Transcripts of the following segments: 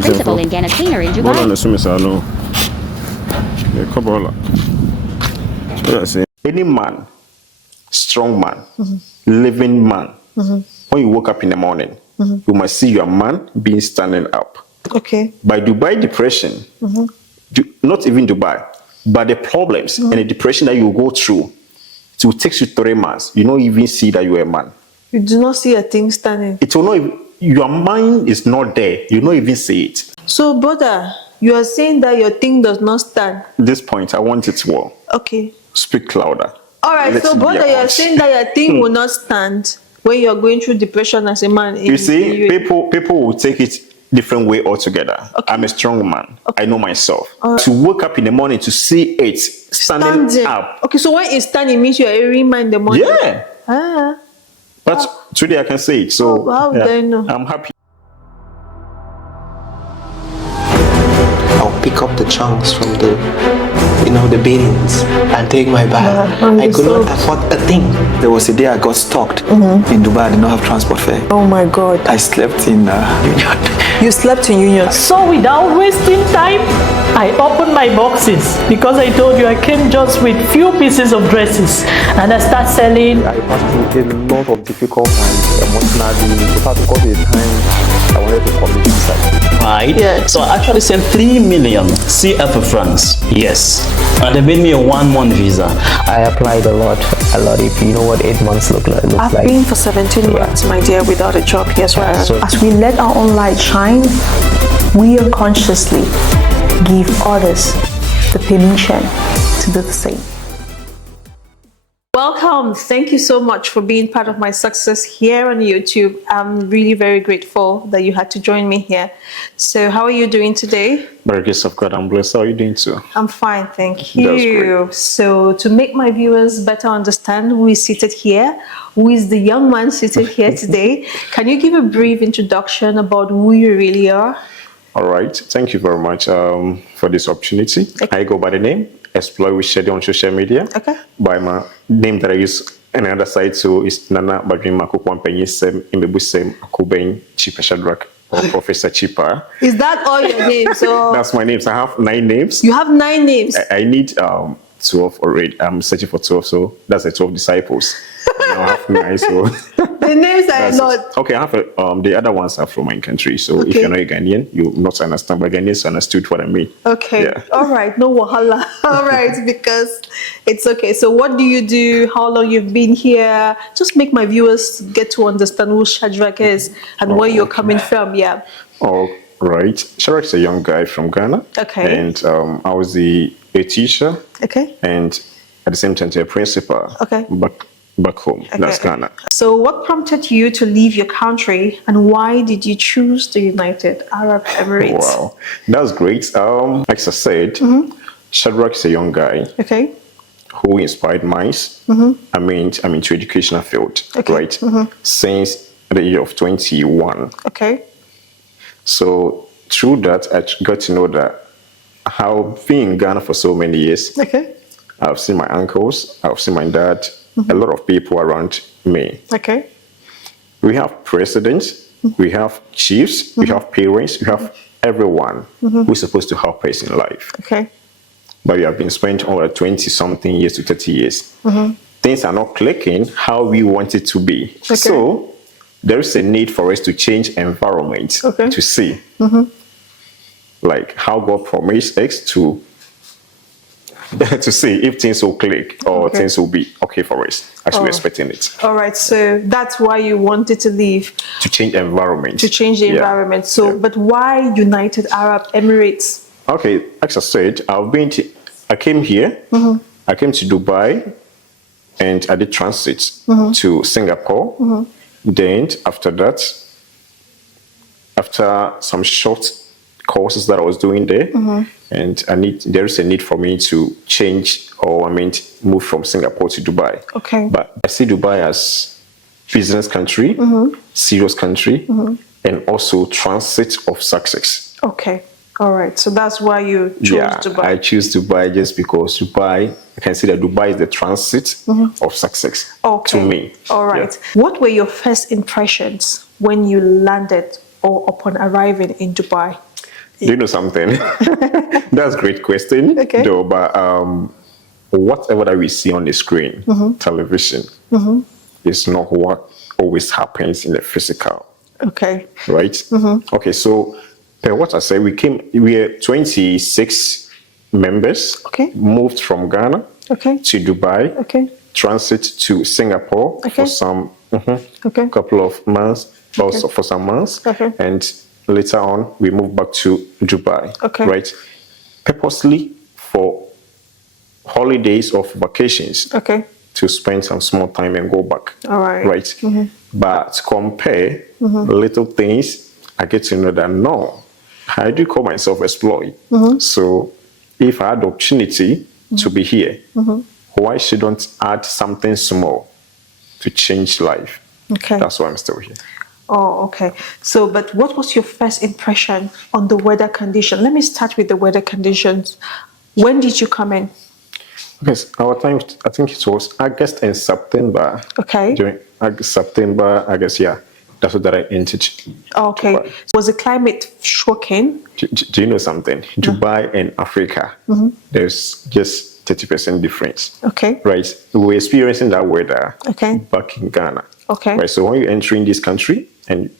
Principal in Ghana Cleaner in Dubai. Any man, strong man, living man, when you wake up in the morning, you must see your man being standing up. Okay. By Dubai depression, not even Dubai, but the problems and the depression that you go through, it will take you 3 months. You don't even see that you're a man. You do not see a thing standing. It will not even, your mind is not there. You don't even see it. So, brother, you are saying that your thing does not stand. At this point, I want it well. Okay. Speak louder. All right. So, brother, you are saying that your thing will not stand when you are going through depression as a man. You see, people will take it different way altogether. Okay. I'm a strong man. Okay. I know myself. To wake up in the morning to see it standing up. Okay, so when it's standing, it means you are every man in the morning. Yeah. But today I can say it. So I'm happy. I'll pick up the chunks from the beans and take my bag. I could not afford a thing. There was a day I got stuck in Dubai. I did not have transport fare. Oh my God. I slept in Union. You slept in Union? So without wasting time, I opened my boxes because I told you I came just with few pieces of dresses and I start selling. I passed through a lot of difficult times emotionally. In fact, because of the time I wanted to commit suicide. Right? Yeah. So I actually sent 3 million CF francs. Yes. And they made me a 1-month visa. I applied a lot. If you know what 8 months look like. I've been for 17 months, my dear, without a job. Yes, right. So as we let our own light shine, we unconsciously give others the permission to do the same. Welcome. Thank you so much for being part of my success here on YouTube. I'm really very grateful that you had to join me here. So how are you doing today? By the grace of God, I'm blessed. How are you doing too? I'm fine, thank you. That's great. So to make my viewers better understand who is seated here, who is the young man seated here today, can you give a brief introduction about who you really are? All right. Thank you very much for this opportunity. Okay. I go by the name Exploit with Shady on social media. Okay. By my name that I use on the other side, so it's Nana Badrin Makukwan Penyisem Imbebusem Akuben Chipa Shadrach or Professor Chipa. Is that all your names? So that's my names. I have 9 names. You have 9 names. I need 12 already. I'm searching for 12, so that's the 12 disciples. I have 9, so the names are a lot. Okay, I have the other ones are from my country. So if you're not a Ghanaian, you not understand, but Ghanaians understood what I mean. Okay. Yeah. All right. No wahala. All right, because it's okay. So what do you do? How long you've been here? Just make my viewers get to understand who Shadrach is and where you're coming from. Yeah. All right. Shadrach is a young guy from Ghana. Okay. And I was a teacher. Okay. And at the same time, a principal. Okay. Back home, okay. That's Ghana. So what prompted you to leave your country and why did you choose the United Arab Emirates? Wow, that's great. Like I said, Shadrach is a young guy. Okay. Who inspired minds. I'm into educational field, okay. Right? Since the year of 21. Okay. So through that, I got to know that I've been in Ghana for so many years. Okay. I've seen my uncles, I've seen my dad, a lot of people around me. Okay. We have presidents, we have chiefs, we have parents, we have everyone who's supposed to help us in life. Okay. But we have been spent over 20-something years to 30 years. Things are not clicking how we want it to be. Okay. So there is a need for us to change environment to see like how God promised us to see if things will click or things will be okay for us as we're expecting it. All right, so that's why you wanted to leave. To change environment. To change the environment. So, but why United Arab Emirates? Okay, as I said, I came here, I came to Dubai, and I did transit to Singapore. Then after that, after some short courses that I was doing there, and there is a need for me to change or move from Singapore to Dubai. Okay. But I see Dubai as business country, serious country, and also transit of success. Okay. All right. So that's why you chose Dubai. I choose Dubai just because Dubai, I can see that Dubai is the transit of success to me. All right. Yeah. What were your first impressions when you landed or upon arriving in Dubai? Do you know something? That's a great question. Okay. Though, but whatever that we see on the screen, television, is not what always happens in the physical. Okay. Right? Okay, so per what I say, we are 26 members, moved from Ghana to Dubai, transit to Singapore for some couple of months, also for some months, and later on we moved back to Dubai, right? Purposely for holidays or vacations, to spend some small time and go back, right? But compare little things, I get to know that no, I do call myself exploit. So if I had the opportunity to be here, why shouldn't add something small to change life? That's why I'm still here. Oh, okay. So, but what was your first impression on the weather condition? Let me start with the weather conditions. When did you come in? Yes, our time, I think it was August and September. During August, September, I guess, yeah. That's what I entered. Okay. Dubai. Was the climate shocking? Do you know something? Dubai and Africa, there's just 30% difference. Right? We were experiencing that weather back in Ghana. Right? So when you enter in this country, and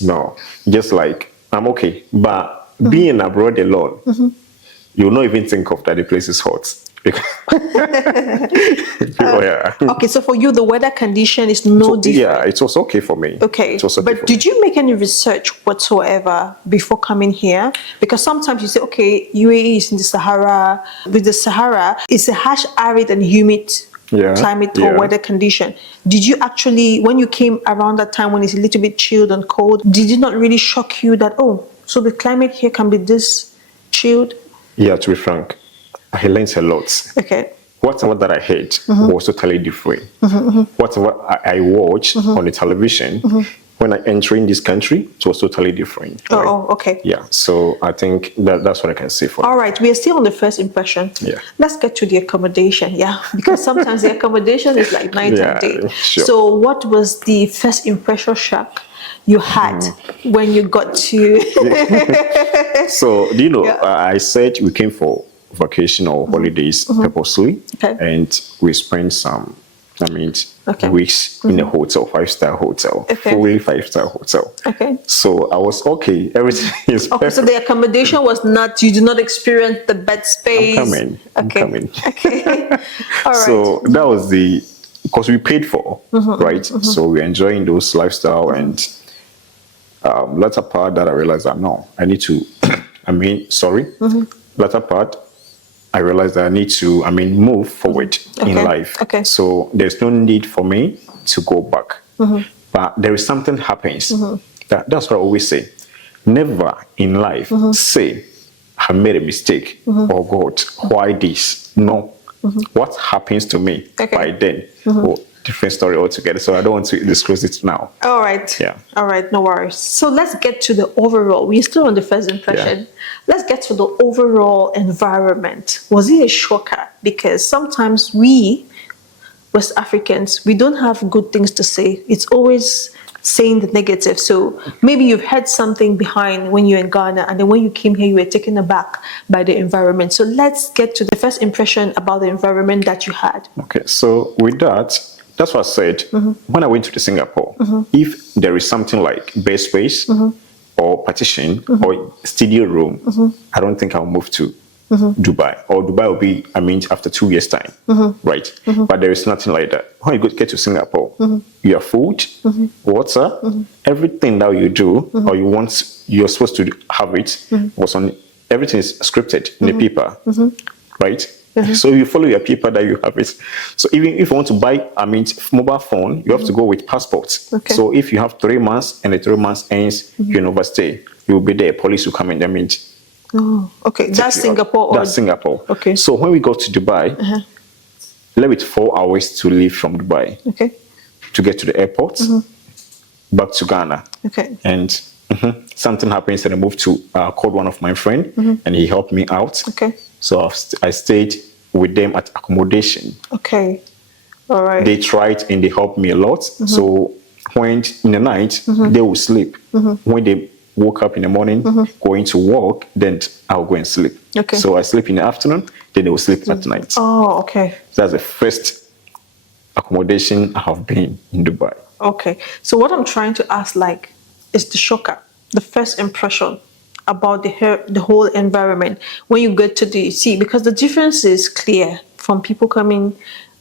no, just like, I'm okay. But being abroad alone, you'll not even think of that the place is hot. Okay, so for you, the weather condition is no different. Yeah, it was okay for me. Okay, it was okay but did you make any research whatsoever before coming here? Because sometimes you say, okay, UAE is in the Sahara. With the Sahara, it's a harsh, arid, and humid climate or weather condition. Did you actually, when you came around that time when it's a little bit chilled and cold, did it not really shock you that, oh, so the climate here can be this chilled? Yeah, to be frank, I learned a lot. Whatever that I heard was totally different. Whatever I watched on the television, when I entered in this country, it was totally different. Right? Oh, okay. Yeah, so I think that's what I can say for All right, we are still on the first impression. Yeah. Let's get to the accommodation, because sometimes the accommodation is like night and day. Sure. So what was the first impression shock you had when you got to... So, do you know, I said we came for vacation or holidays purposely, and we spent some, weeks in a hotel, 5-star hotel, fully 5-star hotel. So I was okay. Everything is perfect. So the accommodation was not, you did not experience the bed space. I'm coming. All right. So that was because we paid for, right? So we're enjoying those lifestyle, and latter part that I realized that no, I need to, latter part, I realized that I need to, move forward in life. So there's no need for me to go back. But there is something happens. That's what I always say. Never in life say, I made a mistake. Oh God, why this? No. What happens to me by then? Different story altogether. So I don't want to disclose it now. All right. Yeah. All right. No worries. So let's get to the overall. We're still on the first impression. Let's get to the overall environment. Was it a shocker? Because sometimes we, West Africans, we don't have good things to say. It's always saying the negative. So maybe you've had something behind when you're in Ghana, and then when you came here, you were taken aback by the environment. So let's get to the first impression about the environment that you had. Okay. So with that, that's what I said. When I went to Singapore, if there is something like bed space or partition or studio room, I don't think I'll move to Dubai. Or Dubai will be, after 2 years' time, right? But there is nothing like that. When you get to Singapore, your food, water, everything that you do or you're supposed to have it was on. Everything is scripted in the paper, right? So you follow your paper that you have it. So even if you want to buy, mobile phone, you have to go with passports. So if you have 3 months and the 3 months ends, you overstay, you will be there. Police will come in. That's Singapore. That's Singapore. Okay. So when we go to Dubai, left with 4 hours to leave from Dubai. To get to the airport, back to Ghana. And something happens, and I moved to called one of my friends, and he helped me out. So I stayed with them at accommodation. All right. They tried and they helped me a lot. So when in the night they will sleep. When they woke up in the morning, going to work, then I'll go and sleep. Okay. So I sleep in the afternoon, then they will sleep at night. Oh, okay. That's the first accommodation I have been in Dubai. Okay. So what I'm trying to ask, like, is the shocker, the first impression about the whole environment when you get to the sea, because the difference is clear from people coming,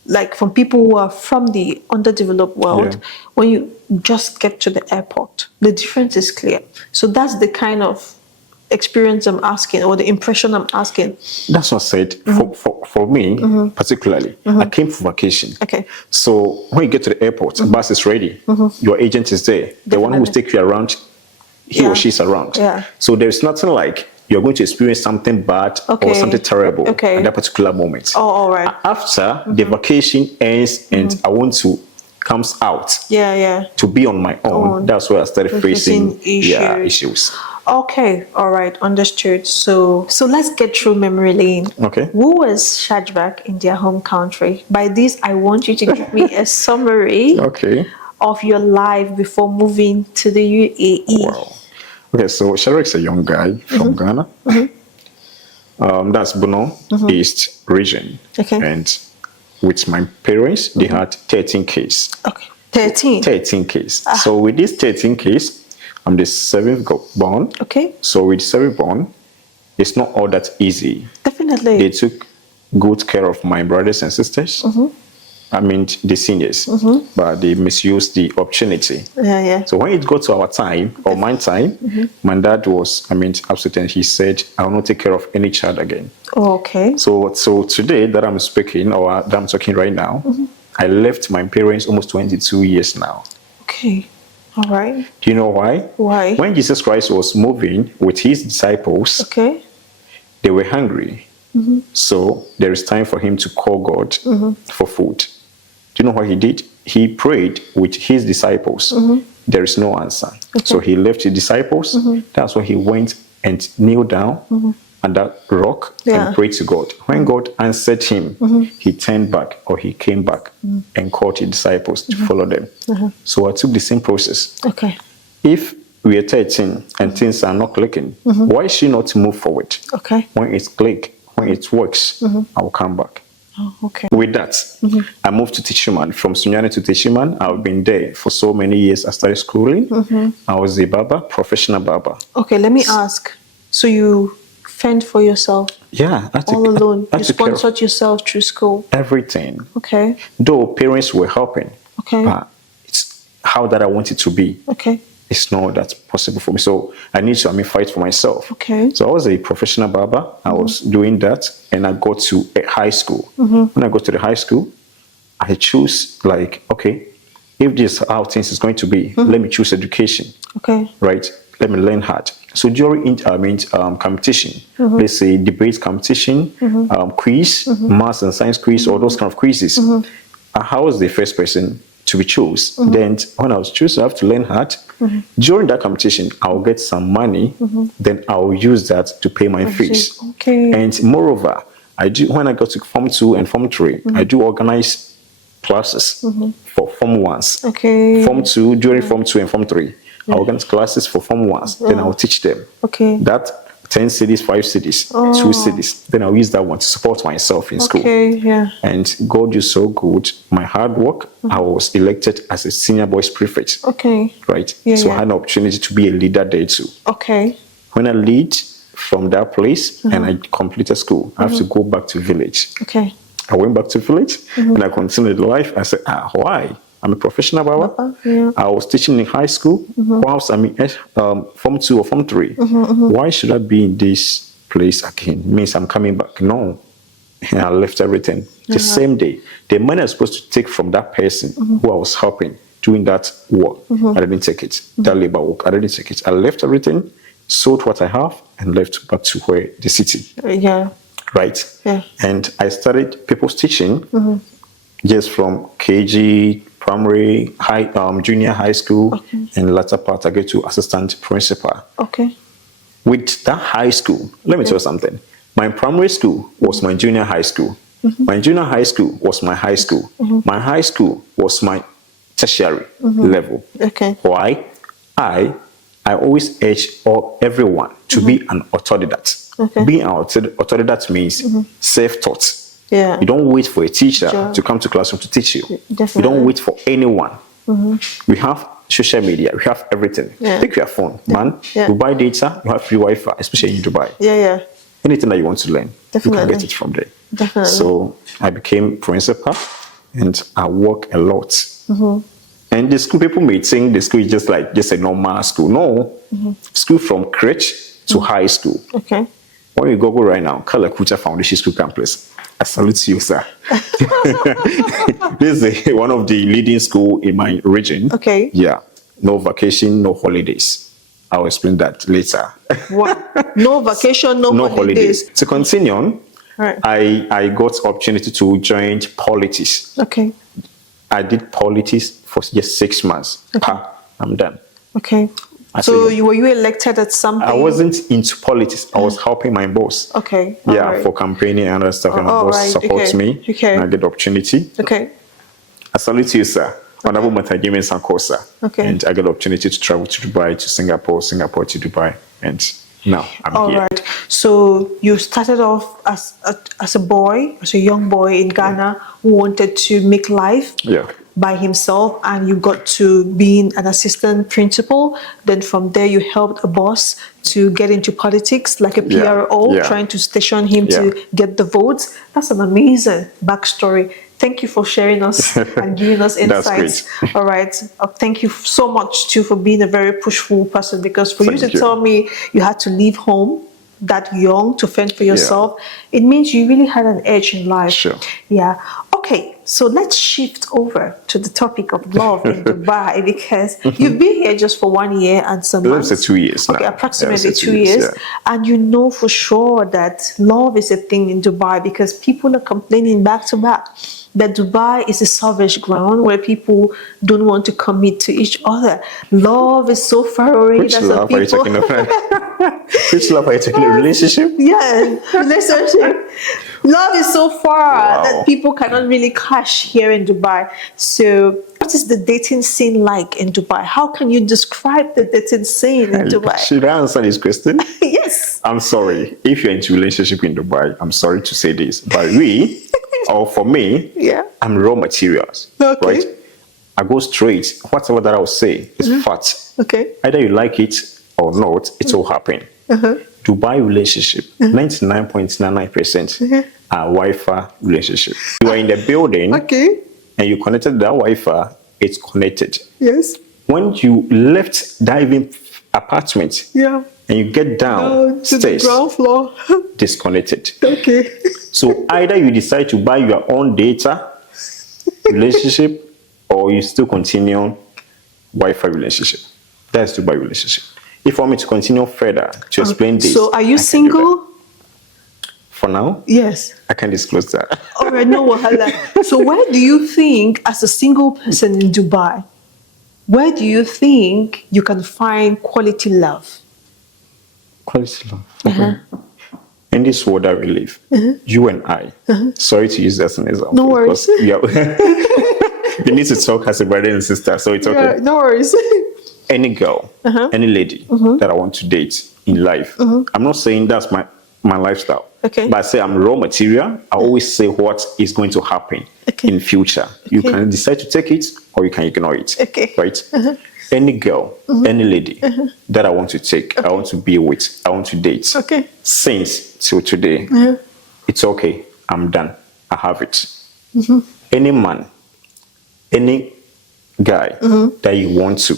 like from people who are from the underdeveloped world. Yeah. When you just get to the airport, the difference is clear. So that's the kind of experience I'm asking, or the impression I'm asking. That's what I said. For me, particularly, I came for vacation. Okay. So when you get to the airport, bus is ready. Your agent is there. The one who will take you around, he or she's around. Yeah. So there's nothing like you're going to experience something bad or something terrible at that particular moment. Oh, all right. After the vacation ends and I want to comes out to be on my own, that's where I started facing issues. Okay, all right, understood. So let's get through memory lane. Okay. Who was Shadrach in their home country? By this, I want you to give me a summary of your life before moving to the UAE. Wow. Okay, so Shadrach's a young guy from Ghana. That's Bono East region. Okay. And with my parents, they had 13 kids. Okay. 13? 13 kids. So with these 13 kids, I'm the 7th born. Okay. So with 7th born, it's not all that easy. Definitely. They took good care of my brothers and sisters. I mean, the seniors. But they misused the opportunity. Yeah. So when it got to our time, or my time, my dad was, upset, and he said, I will not take care of any child again. Oh, okay. So today that I'm speaking, or that I'm talking right now, I left my parents almost 22 years now. Okay. All right. Do you know why? Why? When Jesus Christ was moving with his disciples, they were hungry. So there is time for him to call God for food. Do you know what he did? He prayed with his disciples. There is no answer. So he left his disciples. That's why he went and kneeled down on that rock and prayed to God. When God answered him, he turned back, or he came back and called his disciples to follow them. So I took the same process. Okay. If we are 13 and things are not clicking, why should not move forward? Okay. When it's click, when it works, I will come back. Oh, okay. With that, I moved to Tishiman. From Sunyani to Tishiman, I've been there for so many years. I started schooling. I was a barber, professional barber. Okay, let me ask. So you fend for yourself? Yeah. All alone? You sponsored yourself through school? Everything. Okay. Though parents were helping. Okay. But it's how that I want it to be. Okay. It's not that possible for me. So I need to, fight for myself. Okay. So I was a professional barber. I was doing that, and I got to a high school. When I got to the high school, I choose if this is how things is going to be, let me choose education. Okay. Right? Let me learn hard. So during competition, let's say debate competition, quiz, maths and science quiz, or those kind of quizzes, I was the first person to be chosen. Then when I was chosen, I have to learn hard. During that competition, I'll get some money. Then I'll use that to pay my fees. Okay. And moreover, when I got to Form 2 and Form 3, I do organize classes for Form 1s. Okay. Form 2, during Form 2 and Form 3, I organize classes for Form 1s. Then I'll teach them. Okay. That 10 cities, 5 cities, 2 cities. Then I'll use that one to support myself in school. Okay, yeah. And God is so good. My hard work, I was elected as a senior boys prefect. Okay. Right? Yeah, so I had an opportunity to be a leader there too. Okay. When I lead from that place and I completed school, I have to go back to village. Okay. I went back to village and I continued life. I said, why? I'm a professional barber. Yeah. I was teaching in high school. Whilst I'm in Form 2 or Form 3. Why should I be in this place again? It means I'm coming back. No. And I left everything. The same day. The money I was supposed to take from that person who I was helping doing that work, I didn't take it. That labor work, I didn't take it. I left everything, sold what I have, and left back to the city. Yeah. Right? Yeah. And I started people's teaching just from KG, primary, junior high school, and latter part I get to assistant principal. Okay. With that high school, let me tell you something. My primary school was my junior high school. My junior high school was my high school. My high school was my tertiary level. Okay. Why? I I always urge everyone to be an autodidact. Being an autodidact means self-taught. Yeah. You don't wait for a teacher to come to classroom to teach you. Definitely. You don't wait for anyone. We have social media. We have everything. Take your phone, man. You buy data. You have free Wi-Fi, especially in Dubai. Yeah. Anything that you want to learn, Definitely. you can get it from there. Definitely. So I became principal, and I work a lot. And the school, people may think the school is just a normal school. No, school from crèche to high school. Okay. When you Google right now, Kalakuta Foundation School Campus, I salute you, sir. This is one of the leading schools in my region. Okay. Yeah. No vacation, no holidays. I'll explain that later. What? No vacation, no holidays. To continue on, Right. I got opportunity to join politics. Okay. I did politics for just 6 months. I'm done. Okay. So were you elected at something? I wasn't into politics. I was helping my boss. Okay. For campaigning and other stuff. And my boss supports me. Okay. And I get the opportunity. Okay. I salute you, sir. Honorable Matagimi Sankosa. Okay. And I get the opportunity to travel to Dubai, to Singapore to Dubai. And now I'm here. All right. So you started off as a boy, as a young boy in Ghana who wanted to make life by himself, and you got to being an assistant principal. Then from there you helped a boss to get into politics, like a PRO, trying to station him to get the votes. That's an amazing backstory. Thank you for sharing us and giving us insights. All right. Thank you so much too for being a very pushful person, because for you to tell me you had to leave home that young to fend for yourself, it means you really had an edge in life. Sure. Yeah. Okay, so let's shift over to the topic of love in Dubai, because you've been here just for 1 year and some months. Let's say 2 years now. Okay, approximately 2 years. And you know for sure that love is a thing in Dubai, because people are complaining back to back that Dubai is a savage ground where people don't want to commit to each other. Love is so far away. Which love are you talking about? Which love are you talking about? Relationship? Yeah, relationship. Love is so far that people cannot really clash here in Dubai. So what is the dating scene like in Dubai? How can you describe the dating scene in Dubai? Should I answer this question? Yes. I'm sorry. If you're into relationship in Dubai, I'm sorry to say this, but or for me, I'm raw materials. Okay. Right? I go straight. Whatever that I'll say is fact. Okay. Either you like it or not, it's all happen. Dubai relationship, 99.99% are Wi-Fi relationship. You are in the building, and you connected to that Wi-Fi, it's connected. Yes. When you left that even apartment, and you get down to the ground floor, disconnected. Okay. So either you decide to buy your own data relationship, or you still continue Wi-Fi relationship. That's Dubai relationship. If you want me to continue further to explain this. So are you single? For now? Yes. I can disclose that. All right, no wahala. So where do you think, as a single person in Dubai, where do you think you can find quality love? Quality love. In this world that we live, you and I, sorry to use that as an example. No worries. You need to talk as a brother and sister, so it's okay. No worries. Any girl, any lady that I want to date in life, I'm not saying that's my lifestyle. Okay. But I say I'm raw material. I always say what is going to happen in future. You can decide to take it or you can ignore it. Okay. Right? Any girl, any lady that I want to take, I want to be with, I want to date. Okay. Since till today, it's okay. I'm done. I have it. Any man, any guy that you want to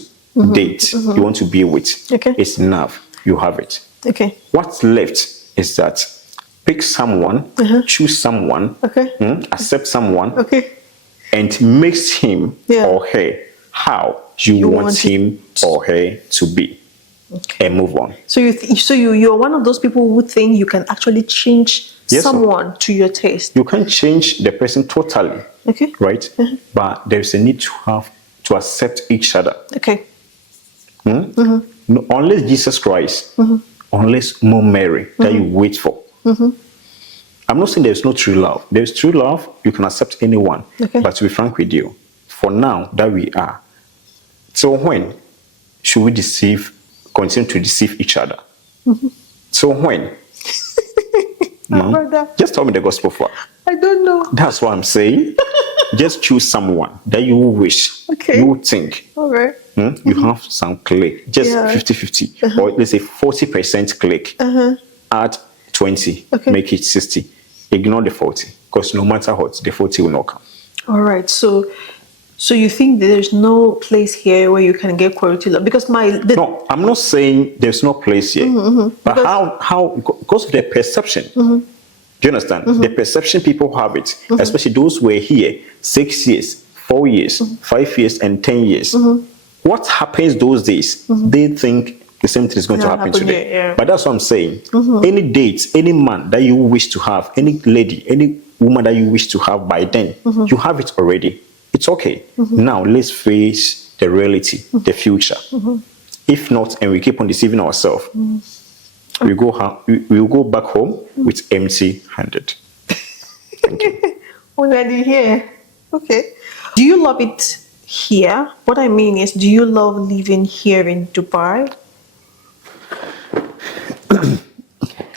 date, you want to be with, it's enough. You have it. Okay. What's left is that pick someone, choose someone, accept someone, and mix him or her how you want him or her to be, and move on. So you're one of those people who think you can actually change someone to your taste. You can't change the person totally, right? But there's a need to accept each other. Okay. No, unless Jesus Christ, unless more Mary that you wait for. I'm not saying there's no true love. There's true love. You can accept anyone. But to be frank with you, for now that we are, so when should we deceive continue to deceive each other. So when? Brother, Just tell me the gospel for. I don't know. That's what I'm saying. Just choose someone that you wish, you think. All right. You have some click, just 50-50, or let's say 40% click. Add 20, make it 60. Ignore the 40, because no matter what, the 40 will not come. All right. So you think there's no place here where you can get quality love? Because no, I'm not saying there's no place here, but how because of the perception. Do you understand? The perception people have it, especially those who were here 6 years, 4 years, 5 years, and 10 years. What happens those days? They think the same thing is going to happen today. Here, But that's what I'm saying. Any date, any man that you wish to have, any lady, any woman that you wish to have by then, you have it already. It's okay. Now let's face the reality, the future. If not, and we keep on deceiving ourselves, we'll go back home with empty-handed. Thank you. Already here. Okay. Do you love it here? What I mean is, do you love living here in Dubai?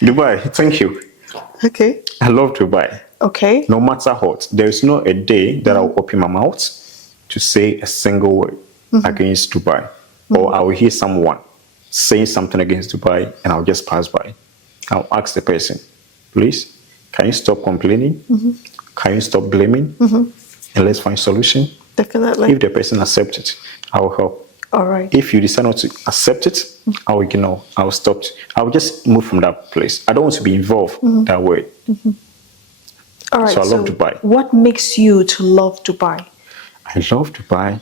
Dubai, thank you. Okay. I love Dubai. Okay. No matter what, there is not a day that I'll open my mouth to say a single word against Dubai. Or I will hear someone saying something against Dubai and I'll just pass by. I'll ask the person, please, can you stop complaining? Can you stop blaming? And let's find solution. Definitely. If the person accepts it, I will help. All right. If you decide not to accept it, I will ignore. I will stop. I will just move from that place. I don't want to be involved that way. All right. So I love Dubai. What makes you to love Dubai? I love Dubai.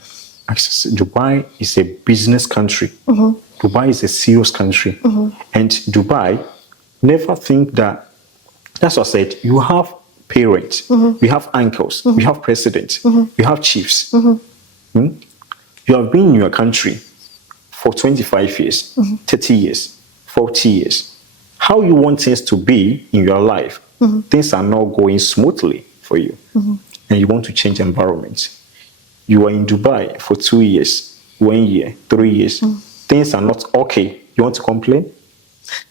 Dubai is a business country. Dubai is a serious country. And Dubai, never think that, that's what I said, you have parents, you have uncles, you have presidents, you have chiefs. You have been in your country for 25 years, 30 years, 40 years. How you want things to be in your life, things are not going smoothly for you. And you want to change environment. You are in Dubai for 2 years, 1 year, 3 years. Things are not okay. You want to complain?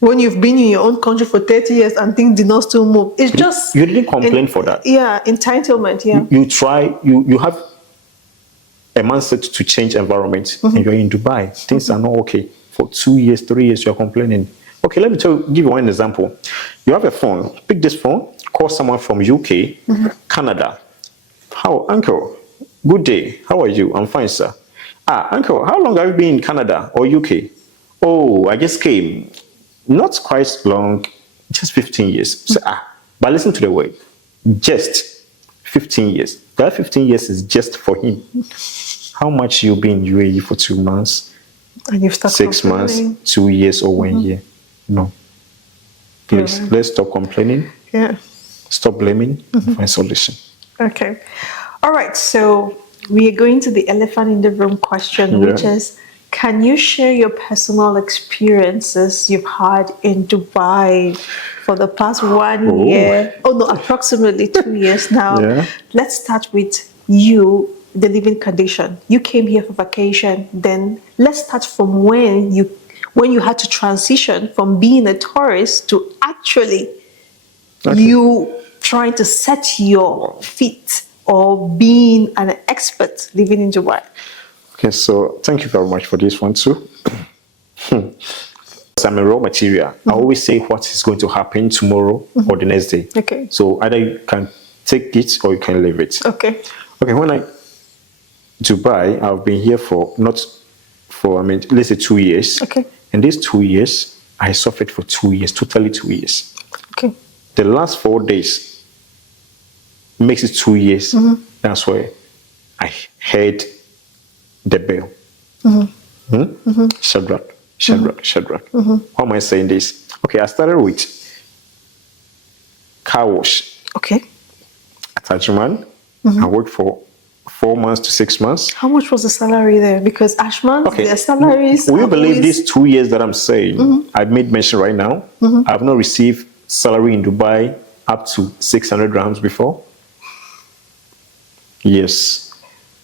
When you've been in your own country for 30 years and things did not still move. It's just... You didn't complain for that. Yeah, entitlement, yeah. You try, you have a mindset to change environment and you're in Dubai. Things are not okay. For 2 years, 3 years, you're complaining. Okay, let me give you one example. You have a phone. Pick this phone, call someone from UK, Canada. How, uncle? Good day. How are you? I'm fine, sir. Uncle, how long have you been in Canada or UK? Oh, I just came. Not quite long, just 15 years. So, but listen to the word. Just 15 years. That 15 years is just for him. How much you been in UAE for 2 months? And you've started 6 months, 2 years, or 1 year? No. Please, let's stop complaining. Yeah. Stop blaming and find solution. Okay. All right. So we are going to the elephant in the room question, which is, can you share your personal experiences you've had in Dubai for the past 1 year? Oh, no, approximately 2 years now. Let's start with you, the living condition. You came here for vacation. Then let's start from when you had to transition from being a tourist to actually you trying to set your feet or being an expert living in Dubai. Okay, so thank you very much for this one too. I'm a raw material. I always say what is going to happen tomorrow or the next day. Okay. So either you can take it or you can leave it. Okay. Okay, Dubai, I've been here let's say 2 years. Okay. And these 2 years, I suffered for 2 years, totally 2 years. Okay. The last 4 days makes it 2 years. That's why I heard the bell. Shadrach. Why am I saying this? Okay, I started with Carwash. Okay. Attachment. I worked for 4 months to 6 months. How much was the salary there? Because Ashman, their salaries. Will you believe these 2 years that I'm saying? I made mention right now. I've not received salary in Dubai up to 600 dirhams before. Yes.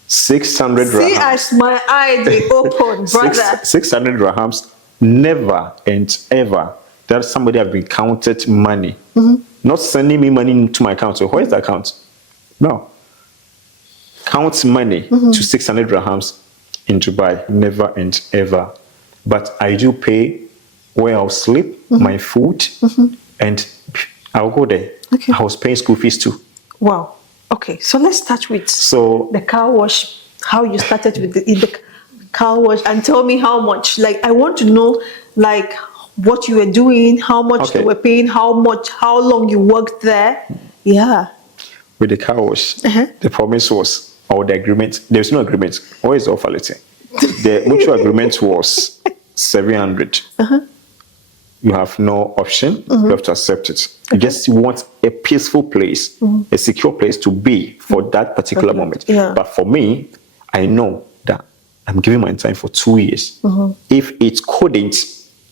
600 dirhams. See, as my eyes they open, brother. 600 dirhams never and ever that somebody have been counted money, not sending me money into my account. So where's the account? No. Count money to 600 dirhams in Dubai, never and ever. But I do pay where I'll sleep, my food, and I'll go there. Okay. I was paying school fees too. Wow. Okay, so let's start with the car wash, how you started with the car wash, and tell me how much. Like, I want to know, like, what you were doing, how much you were paying, how long you worked there. Yeah. With the car wash, the promise was, or the agreement, there's no agreement. Where is the offer letter? The mutual agreement was 700. You have no option. You have to accept it. You just want a peaceful place, a secure place to be for that particular moment. Yeah. But for me, I know that I'm giving my time for 2 years. If it couldn't,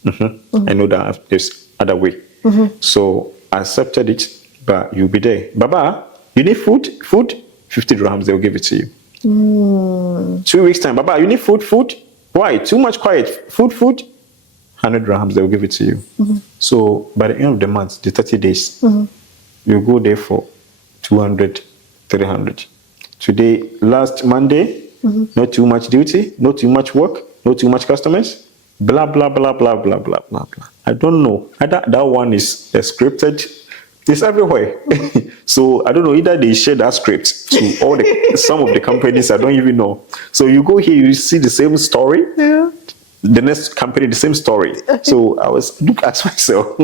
I know that there's other way. So I accepted it, but you'll be there. Baba, you need food? Food? 50 dirhams, they'll give it to you. 2 weeks time, Baba, you need food? Food? Why? Too much quiet. Food? 100 dirhams, they'll give it to you. So by the end of the month, the 30 days, you go there for 200, 300. Today, last Monday, not too much duty, not too much work, not too much customers, blah, blah, blah, blah, blah, blah, blah, blah. I don't know. That one is scripted. It's everywhere. So I don't know, either they share that script to some of the companies, I don't even know. So you go here, you see the same story. Yeah. The next company, the same story. So I was look at myself,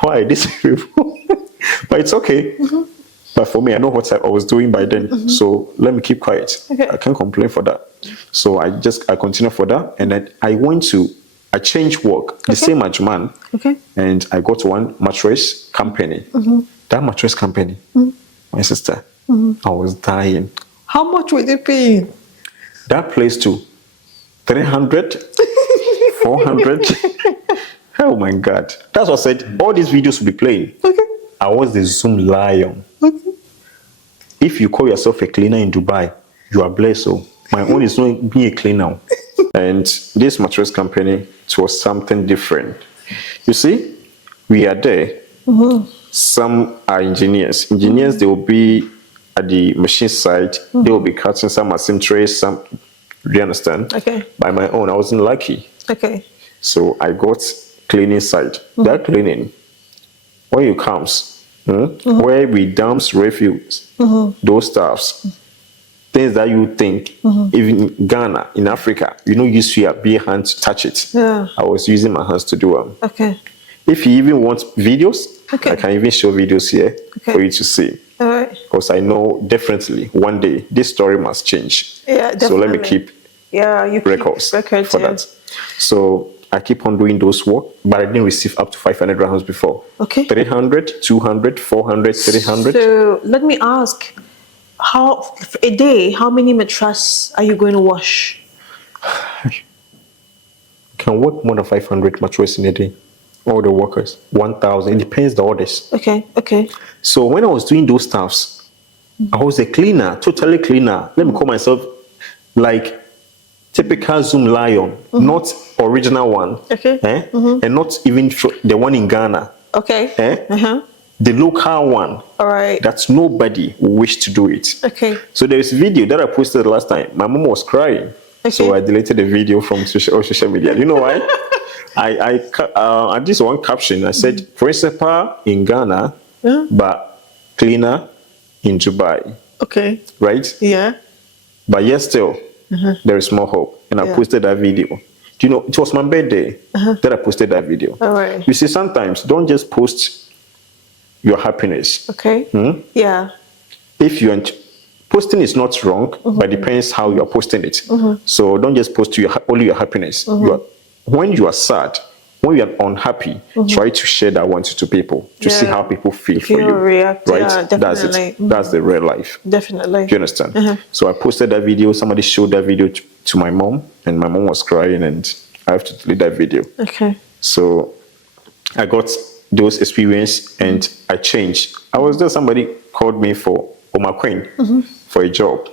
why these people? But it's okay. But for me, I know what I was doing by then. So let me keep quiet. I can't complain for that. So I continue for that, and then I changed work, the same Ajman, and I got one mattress company. That mattress company, my sister, I was dying. How much were they paying? That place too, 300, 400. Oh my God. That's what I said. All these videos will be playing. I was the Zoom lion. If you call yourself a cleaner in Dubai, you are blessed. So my own is not being a cleaner. And this mattress company, it was something different. You see, we are there. Some are engineers. Engineers, they will be at the machine side. They will be cutting some assembly trays, some. Do you understand? By my own, I wasn't lucky. So I got cleaning side. That cleaning, when it comes, where we dumps refuse, those stuffs, things that you think, even in Ghana, in Africa, you know, use your bare hand to touch it. I was using my hands to do them. If you even want videos, I can even show videos here for you to see. Because I know definitely one day this story must change. So let me keep records for that. So I keep on doing those work, but I didn't receive up to 500 dirhams before. 300, 200, 400, 300. So let me ask, how a day, how many mattresses are you going to wash? Can work more than 500 mattresses in a day. All the workers, 1,000. It depends the orders. So when I was doing those stuffs, I was a cleaner, totally cleaner. Let me call myself like typical Zoom lion, not original one, and not even the one in Ghana. The local one. That nobody will wish to do it. So there is a video that I posted last time. My mom was crying, so I deleted the video from social media. You know why? I did one caption. I said, principal in Ghana, but cleaner in Dubai. Right? But yes, still, there is more hope. And I posted that video. Do you know, it was my birthday that I posted that video. You see, sometimes don't just post your happiness. If you posting is not wrong, but depends how you are posting it. So don't just post only your happiness. When you are sad, when you are unhappy, try to share that one to people to see how people feel for you. React. Right? That's it. That's the real life. Do you understand? So I posted that video. Somebody showed that video to my mom, and my mom was crying, and I have to delete that video. So I got those experience, and I changed. I was there. Somebody called me for Umm Al Quwain for a job.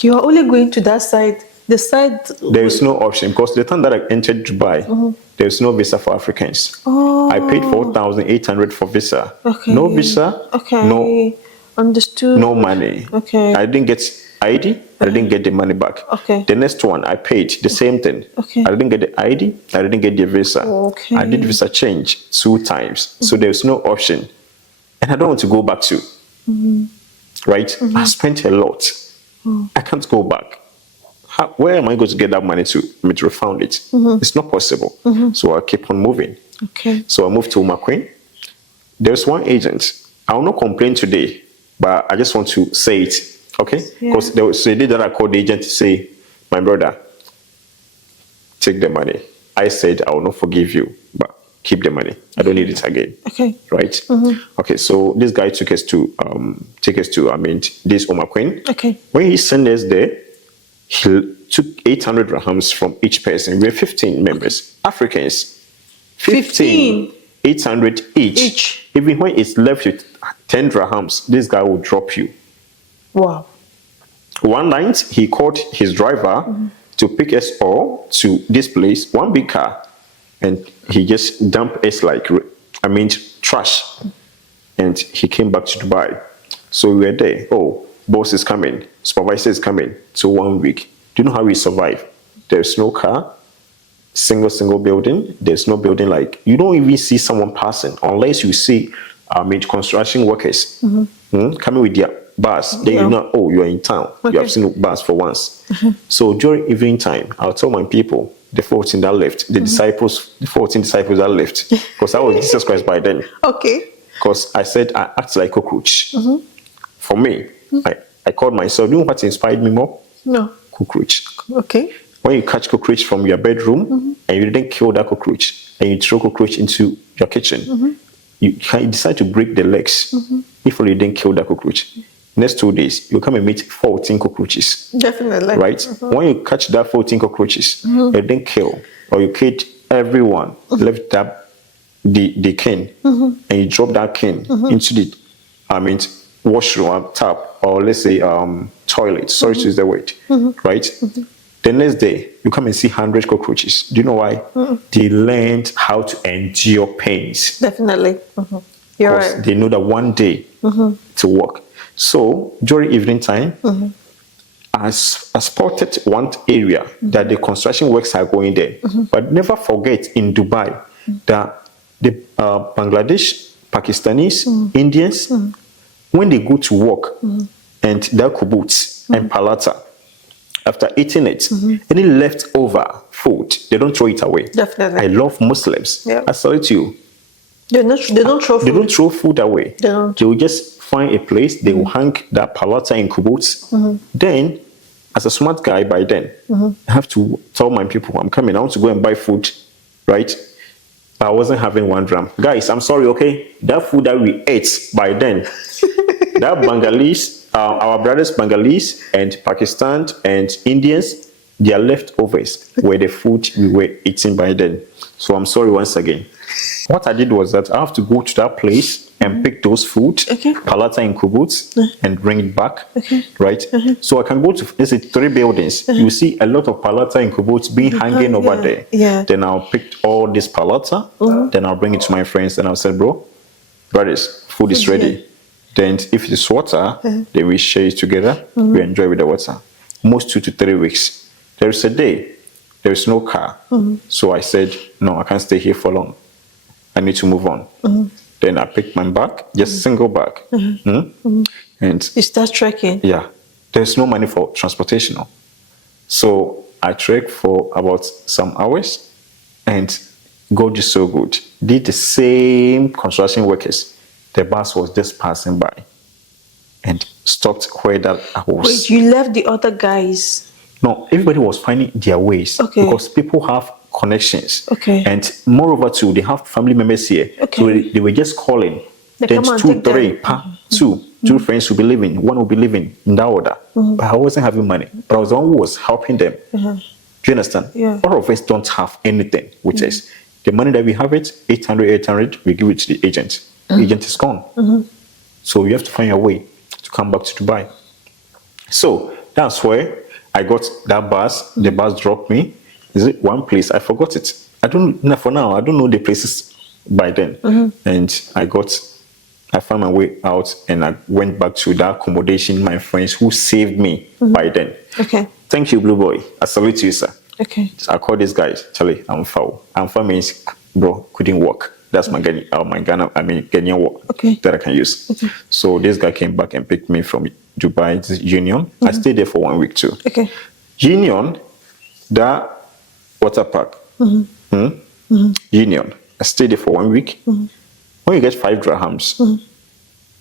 You are only going to that side They said there is no option because the time that I entered Dubai, there is no visa for Africans. Oh. I paid 4,800 for visa. Okay. No visa. Okay. No. Understood. No money. Okay. I didn't get ID. I didn't get the money back. Okay. The next one, I paid the same thing. Okay. I didn't get the ID. I didn't get the visa. Okay. I did visa change 2 times. So there's no option. And I don't want to go back to. Right? I spent a lot. I can't go back. Where am I going to get that money to refund it? It's not possible. So I keep on moving. Okay. So I moved to Umm Al Quwain. There's one agent. I will not complain today, but I just want to say it. Okay? Because there was a day that I called the agent to say, my brother, take the money. I said, I will not forgive you, but keep the money. I don't need it again. Okay. Right? Okay, so this guy took us to, this Umm Al Quwain. Okay. When he sent us there, he took 800 dirhams from each person. We're 15 members. Africans. 15. 800 each. Even when it's left with 10 dirhams, this guy will drop you. Wow. One night, he called his driver to pick us all to this place, one big car, and he just dumped us like, trash. And he came back to Dubai. So we were there. Oh, boss is coming. Supervisor is coming. So 1 week. Do you know how we survive? There's no car. Single building. There's no building like, you don't even see someone passing unless you see construction workers coming with their bus. Then you know, oh, you're in town. You have seen bus for once. So during evening time, I'll tell my people, the 14 that left, the 14 disciples that left, because I was Jesus Christ by then. Okay. Because I said I act like cockroach. For me, I called myself, you know what inspired me more? No. Cockroach. Okay. When you catch cockroach from your bedroom and you didn't kill that cockroach and you throw cockroach into your kitchen, you decide to break the legs if you didn't kill that cockroach. Next 2 days, you come and meet 14 cockroaches. Definitely. Right? When you catch that 14 cockroaches, you didn't kill, or you killed everyone, left that the can, and you drop that can into the washroom, tap, or let's say toilet. Sorry to use the word. Right? The next day, you come and see 100 cockroaches. Do you know why? They learned how to endure pains. Definitely. You're right. They know that one day to work. So during evening time, I spotted one area that the construction works are going there. But never forget in Dubai that the Bangladesh, Pakistanis, Indians, when they go to work and their kibbutz and palata, after eating it, any leftover food, they don't throw it away. Definitely. I love Muslims. Yeah. I salute you. They don't throw food. They don't throw food away. They will just find a place, they will hang that palata in kibbutz. Then, as a smart guy by then, I have to tell my people, I'm coming, I want to go and buy food, right? But I wasn't having 1 dram. Guys, I'm sorry, okay? That food that we ate by then, that Bengalis, our brothers Bengalis and Pakistan and Indians, their leftovers were the food we were eating by then. So I'm sorry once again. What I did was that I have to go to that place and pick those food, palata and kibbutz, and bring it back, right? So I can go to, let's say, 3 buildings. You see a lot of palata and kibbutz being hanging over there. Yeah. Then I'll pick all this palata, then I'll bring it to my friends, and I'll say, brothers, food is ready. Then if it's water, then we share it together, we enjoy with the water. Most 2 to 3 weeks. There is a day, there is no car. So I said, no, I can't stay here for long. I need to move on. Then I picked my bag, just single bag. And you start trekking? Yeah. There's no money for transportation. So I trekked for about some hours, and God is so good. Did the same construction workers. The bus was just passing by and stopped where that I was. Wait, you left the other guys? No, everybody was finding their ways because people have connections. And moreover too, they have family members here. So they were just calling. Then 2, 3, two friends will be living, one will be living in that order. But I wasn't having money. But I was the one who was helping them. Do you understand? Yeah. All of us don't have anything with us. The money that we have, 800, we give it to the agent. The agent is gone. So you have to find a way to come back to Dubai. So that's where I got that bus. The bus dropped me. Is it one place? I forgot it. I don't know for now. I don't know the places by then. And I found my way out, and I went back to that accommodation. My friends who saved me by then. Okay. Thank you, Blue Boy. I salute you, sir. Okay. So I called this guy. Charlie, I'm foul. I'm foul means, bro, couldn't work. That's my Ghanaian work that I can use. Okay. So this guy came back and picked me from Dubai Union. I stayed there for 1 week too. Okay. Union, that water park. Union. I stayed there for 1 week. When you get 5 dirhams,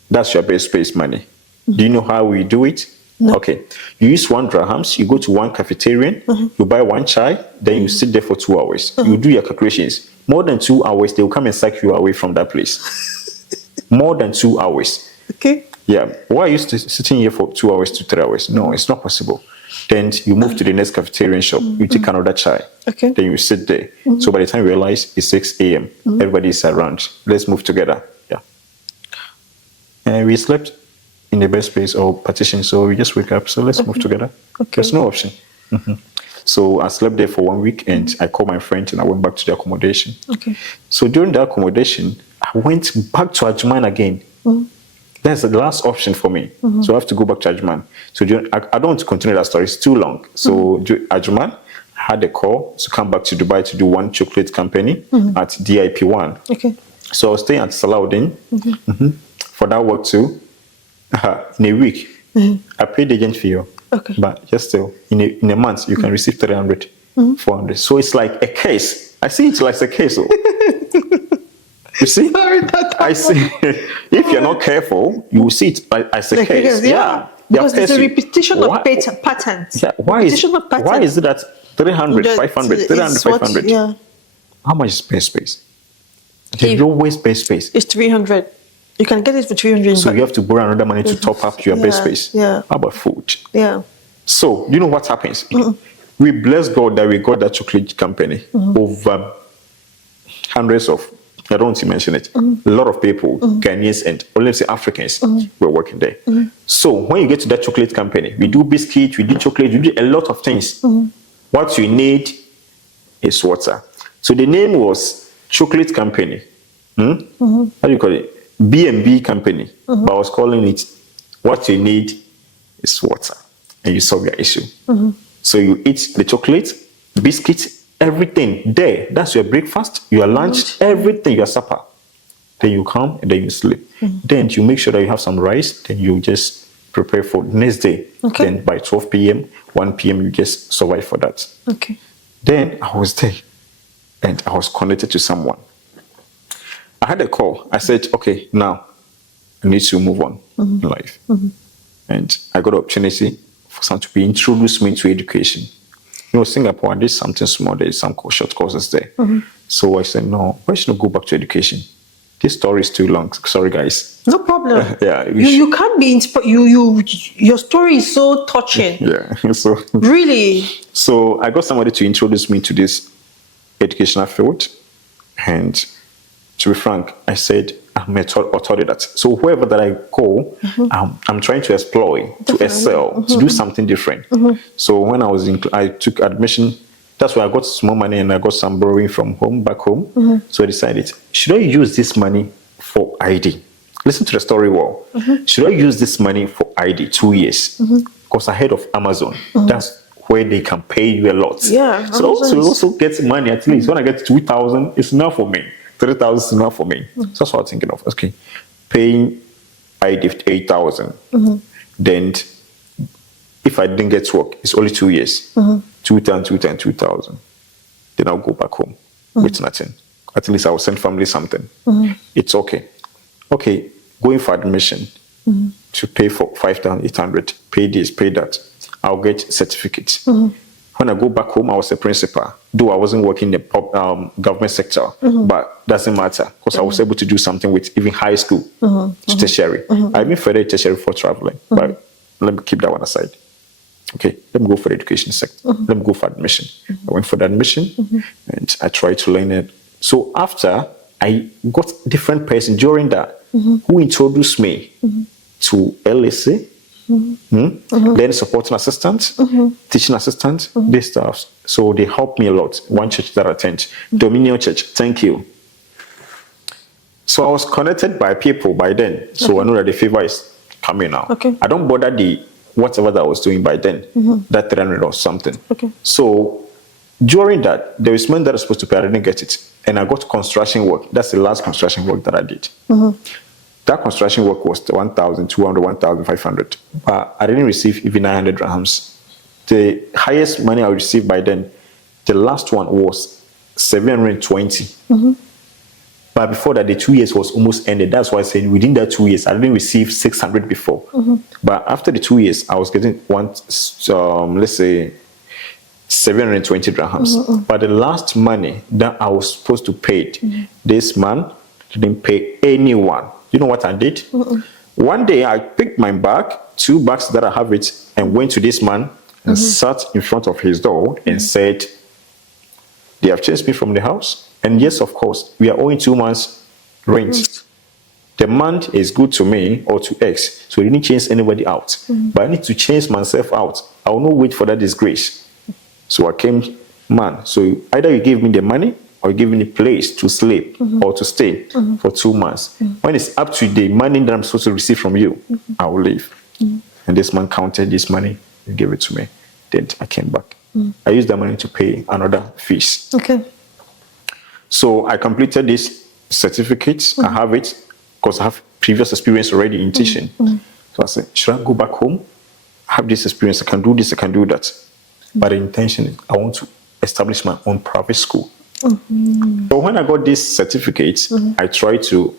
that's your base space money. Do you know how we do it? No. Okay. You use 1 dirhams, you go to one cafeterian, you buy 1 chai, then you sit there for 2 hours. You do your calculations. More than 2 hours, they will come and sack you away from that place. More than 2 hours. Okay. Yeah. Why are you sitting here for 2 hours to 3 hours? No, it's not possible. Then you move to the next cafeterian shop. You take another chai. Okay. Then you sit there. So by the time you realize it's 6 a.m., everybody is around. Let's move together. Yeah. And we slept in the best place or partition, so we just wake up. So let's move together. Okay. There's no option. So I slept there for 1 week, and I called my friend, and I went back to the accommodation. Okay. So during the accommodation, I went back to Ajman again. That's the last option for me. So I have to go back to Ajman. So I don't want to continue that story. It's too long. So Ajman, I had a call to come back to Dubai to do one chocolate company at DIP1. Okay. So I was staying at Salahuddin for that work too. In a week, I paid the agent fee. Okay. But just still, in a month, you can receive 300, 400. So it's like a case. I see it like a case. You see? I see. If you're not careful, you will see it as a case. Yeah. Because there's a repetition of patterns. Yeah. Why is it that 300, 500, 300, 500? Yeah. How much is base space? There's always base space. It's 300. You can get it for 300. So you have to borrow another money to top up your base space. Yeah. How about food? Yeah. So, you know what happens? We bless God that we got that chocolate company over hundreds of, I don't want to mention it, a lot of people, Ghanaians and, or let's say Africans, were working there. So when you get to that chocolate company, we do biscuits, we do chocolate, we do a lot of things. What you need is water. So the name was Chocolate Company. How do you call it? B&B Company. But I was calling it, what you need is water. And you solve your issue. So you eat the chocolate, biscuits, everything there. That's your breakfast, your lunch, everything, your supper. Then you come and then you sleep. Then you make sure that you have some rice. Then you just prepare for the next day. Okay. Then by 12 p.m., 1 p.m., you just survive for that. Okay. Then I was there and I was connected to someone. I had a call. I said, okay, now I need to move on in life. And I got an opportunity for someone to be introduced me to education. You know, Singapore, I did something small. There's some short courses there. So I said, no, why should I go back to education? This story is too long. Sorry, guys. No problem. Yeah, you can't be inspired. Your story is so touching. Yeah. So really. So I got somebody to introduce me to this educational field, and to be frank, I said I'm a autodidact. So whoever that I go, I'm trying to exploit, to excel, to do something different. So when I took admission. That's why I got small money and I got some borrowing from home, back home. So I decided, should I use this money for ID? Listen to the story well. Should I use this money for ID 2 years? Because ahead of Amazon, that's where they can pay you a lot. Yeah. So also get money at least. When I get 2,000, it's enough for me. 3,000 is enough for me. So that's what I'm thinking of. Okay, paying ID 8,000. Then if I didn't get to work, it's only 2 years. 2,000. Then I'll go back home with nothing. At least I'll send family something. It's okay. Okay, going for admission to pay for 5,800. Pay this, pay that. I'll get certificates. When I go back home, I was a principal. Though I wasn't working in the government sector, but doesn't matter because I was able to do something with even high school to tertiary. I even further tertiary for traveling, but let me keep that one aside. Okay, let me go for the education sector. Let me go for admission. I went for the admission and I tried to learn it. So after I got different person during that who introduced me to LSA, Then supporting assistant, teaching assistant, this stuff. So they helped me a lot. One church that I attend, Dominion Church, thank you. So I was connected by people by then. So I know that the favor is coming now. I don't bother the whatever that I was doing by then, that 300 or something. So during that, there is money that I was supposed to pay, I didn't get it. And I got construction work. That's the last construction work that I did. That construction work was 1,200, 1,500. But I didn't receive even 900 dirhams. The highest money I received by then, the last one was 720. But before that, the 2 years was almost ended. That's why I said within that 2 years, I didn't receive 600 before. But after the 2 years, I was getting let's say 720 dirhams. But the last money that I was supposed to pay, this man didn't pay anyone. You know what I did? One day I picked my bag, 2 bags that I have it, and went to this man and sat in front of his door and said, they have chased me from the house. And yes, of course, we are owing 2 months rent. The month is good to me or to X, so you didn't chase anybody out. But I need to chase myself out. I will not wait for that disgrace. So I came, man, so either you give me the money or you give me a place to sleep or to stay for 2 months. When it's up to the money that I'm supposed to receive from you, I will leave. And this man counted this money and gave it to me. Then I came back. I used that money to pay another fees. So I completed this certificate. I have it because I have previous experience already in teaching. So I said, should I go back home? I have this experience. I can do this. I can do that. But the intention is I want to establish my own private school. So when I got this certificate, I tried to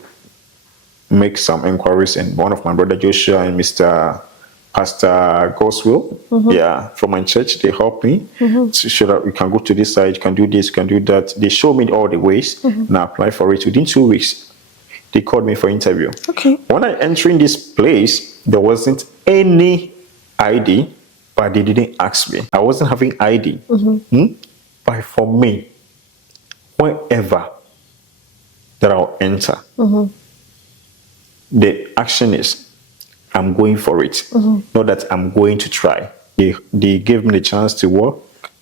make some inquiries, and one of my brother Joshua and Mr. Pastor Goswell, from my church, they helped me to show that you can go to this side, you can do this, you can do that. They showed me all the ways, and I applied for it. Within 2 weeks, they called me for interview. When I entered this place, there wasn't any ID, but they didn't ask me. I wasn't having ID. But for me, wherever that I'll enter, the action is I'm going for it. Not that I'm going to try. They gave me the chance to work.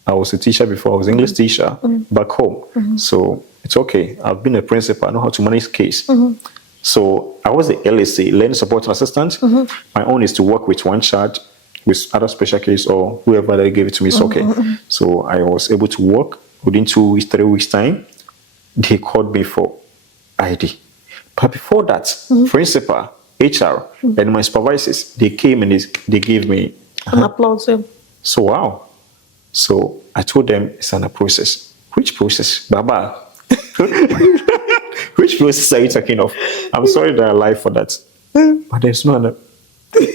I was a teacher before. I was an English teacher back home. So it's okay. I've been a principal. I know how to manage case. So I was the LSA, Learning Support Assistant. My own is to work with one child with other special case or whoever they gave it to me. It's okay. So I was able to work within 2 weeks, 3 weeks time. They called me for ID. But before that, principal, HR, and my supervisors, they came and they gave me an applause. So wow. So I told them it's an process. Which process? Baba. Which process are you talking of? I'm sorry that I lied for that. But there's nothing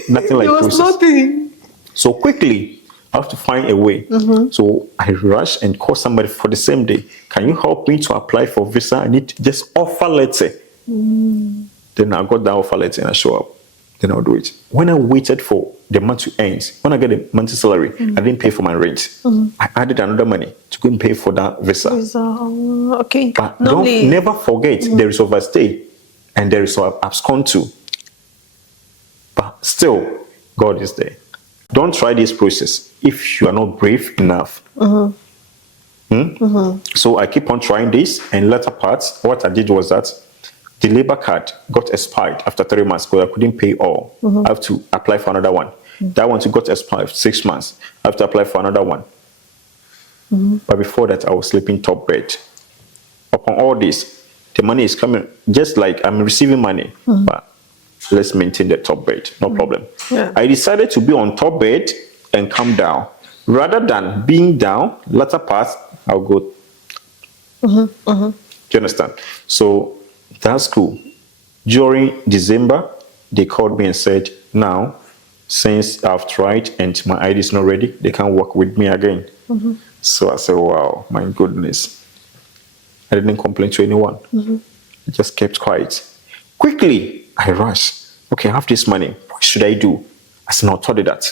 like there was process. Nothing. So quickly, I have to find a way. So I rush and call somebody for the same day. Can you help me to apply for visa? I need just offer letter. Then I got that offer letter and I show up. Then I'll do it. When I waited for the month to end, when I get the monthly salary, I didn't pay for my rent. I added another money to go and pay for that visa. Okay. But never forget there is overstay and there is abscond too. But still, God is there. Don't try this process if you are not brave enough. So I keep on trying this, and later parts, what I did was that the labor card got expired after 3 months because I couldn't pay all. I have to apply for another one. That one too got expired 6 months. I have to apply for another one. But before that, I was sleeping top bed. Upon all this, the money is coming, just like I'm receiving money, but let's maintain the top bed, no problem. I decided to be on top bed and come down. Rather than being down, latter parts, I'll go. Do you understand? So that's cool. During December, they called me and said, now, since I've tried and my ID is not ready, they can't work with me again. So I said, wow, my goodness. I didn't complain to anyone. I just kept quiet. Quickly, I rushed. Okay, I have this money. What should I do? I said, no, I told you that.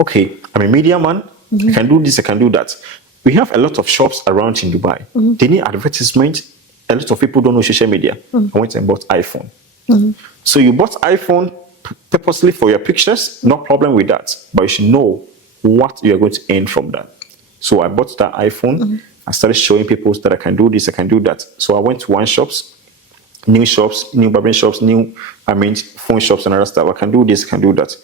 Okay, I'm a media man. I can do this, I can do that. We have a lot of shops around in Dubai. They need advertisement. A lot of people don't know social media. I went and bought iPhone. So you bought iPhone purposely for your pictures, no problem with that. But you should know what you are going to earn from that. So I bought that iPhone. I started showing people that I can do this, I can do that. So I went to wine shops, new barbering shops, phone shops and other stuff. I can do this, I can do that.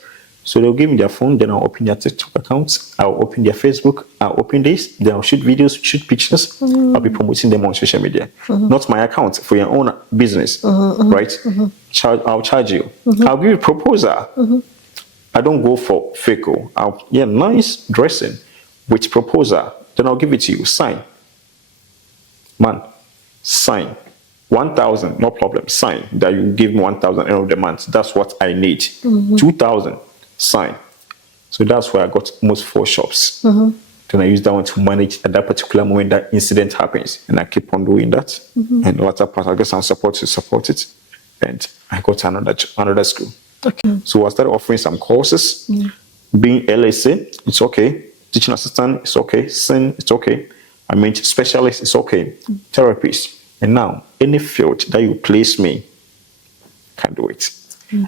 So they'll give me their phone, then I'll open their TikTok accounts, I'll open their Facebook, I'll open this, then I'll shoot videos, shoot pictures, I'll be promoting them on social media. Not my account, for your own business, right? I'll charge you. I'll give you a proposal. I don't go for fake. Nice dressing with proposal. Then I'll give it to you. Sign. Man, sign. 1,000, no problem. Sign that you give me 1,000 end of the month. That's what I need. 2,000, sign. So that's why I got almost 4 shops. Then I use that one to manage at that particular moment that incident happens. And I keep on doing that. And the latter part, I get some support to support it. And I got another school. Okay. So I started offering some courses. Being LSA, it's okay. Teaching assistant, it's okay. SIN, it's okay. Specialist, it's okay. Therapist. And now, any field that you place me, can do it.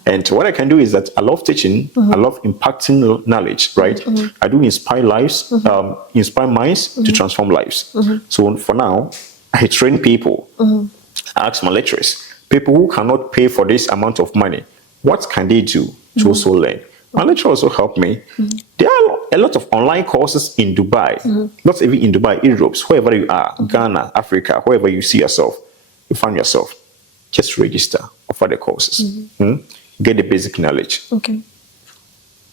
And what I can do is that I love teaching, I love impacting knowledge, right? I do inspire lives, inspire minds to transform lives. So for now, I train people. I ask my lecturers, people who cannot pay for this amount of money, what can they do to also learn? My lecturer also helped me. There are a lot of online courses in Dubai, not even in Dubai, Europe, wherever you are, Ghana, Africa, wherever you see yourself, you find yourself, just register, offer the courses, get the basic knowledge,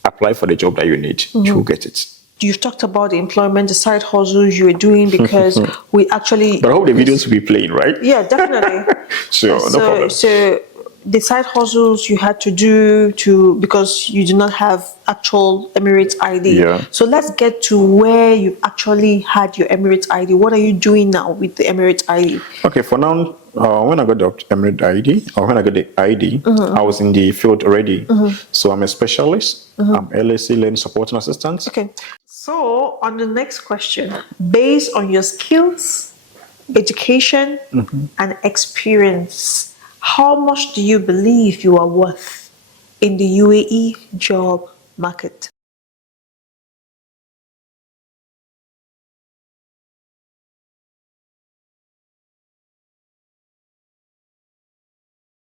apply for the job that you need, you will get it. You've talked about the employment, the side hustles you were doing because we actually... But I hope the videos will be playing, right? Yeah, definitely. Sure, no problem. So the side hustles you had to do because you do not have actual Emirates ID. Yeah. So let's get to where you actually had your Emirates ID. What are you doing now with the Emirates ID? Okay, for now, when I got the Emirates ID, or when I got the ID, I was in the field already. So I'm a specialist. I'm LSC Learning Support and Assistant. Okay. So on the next question, based on your skills, education, and experience, how much do you believe you are worth in the UAE job market?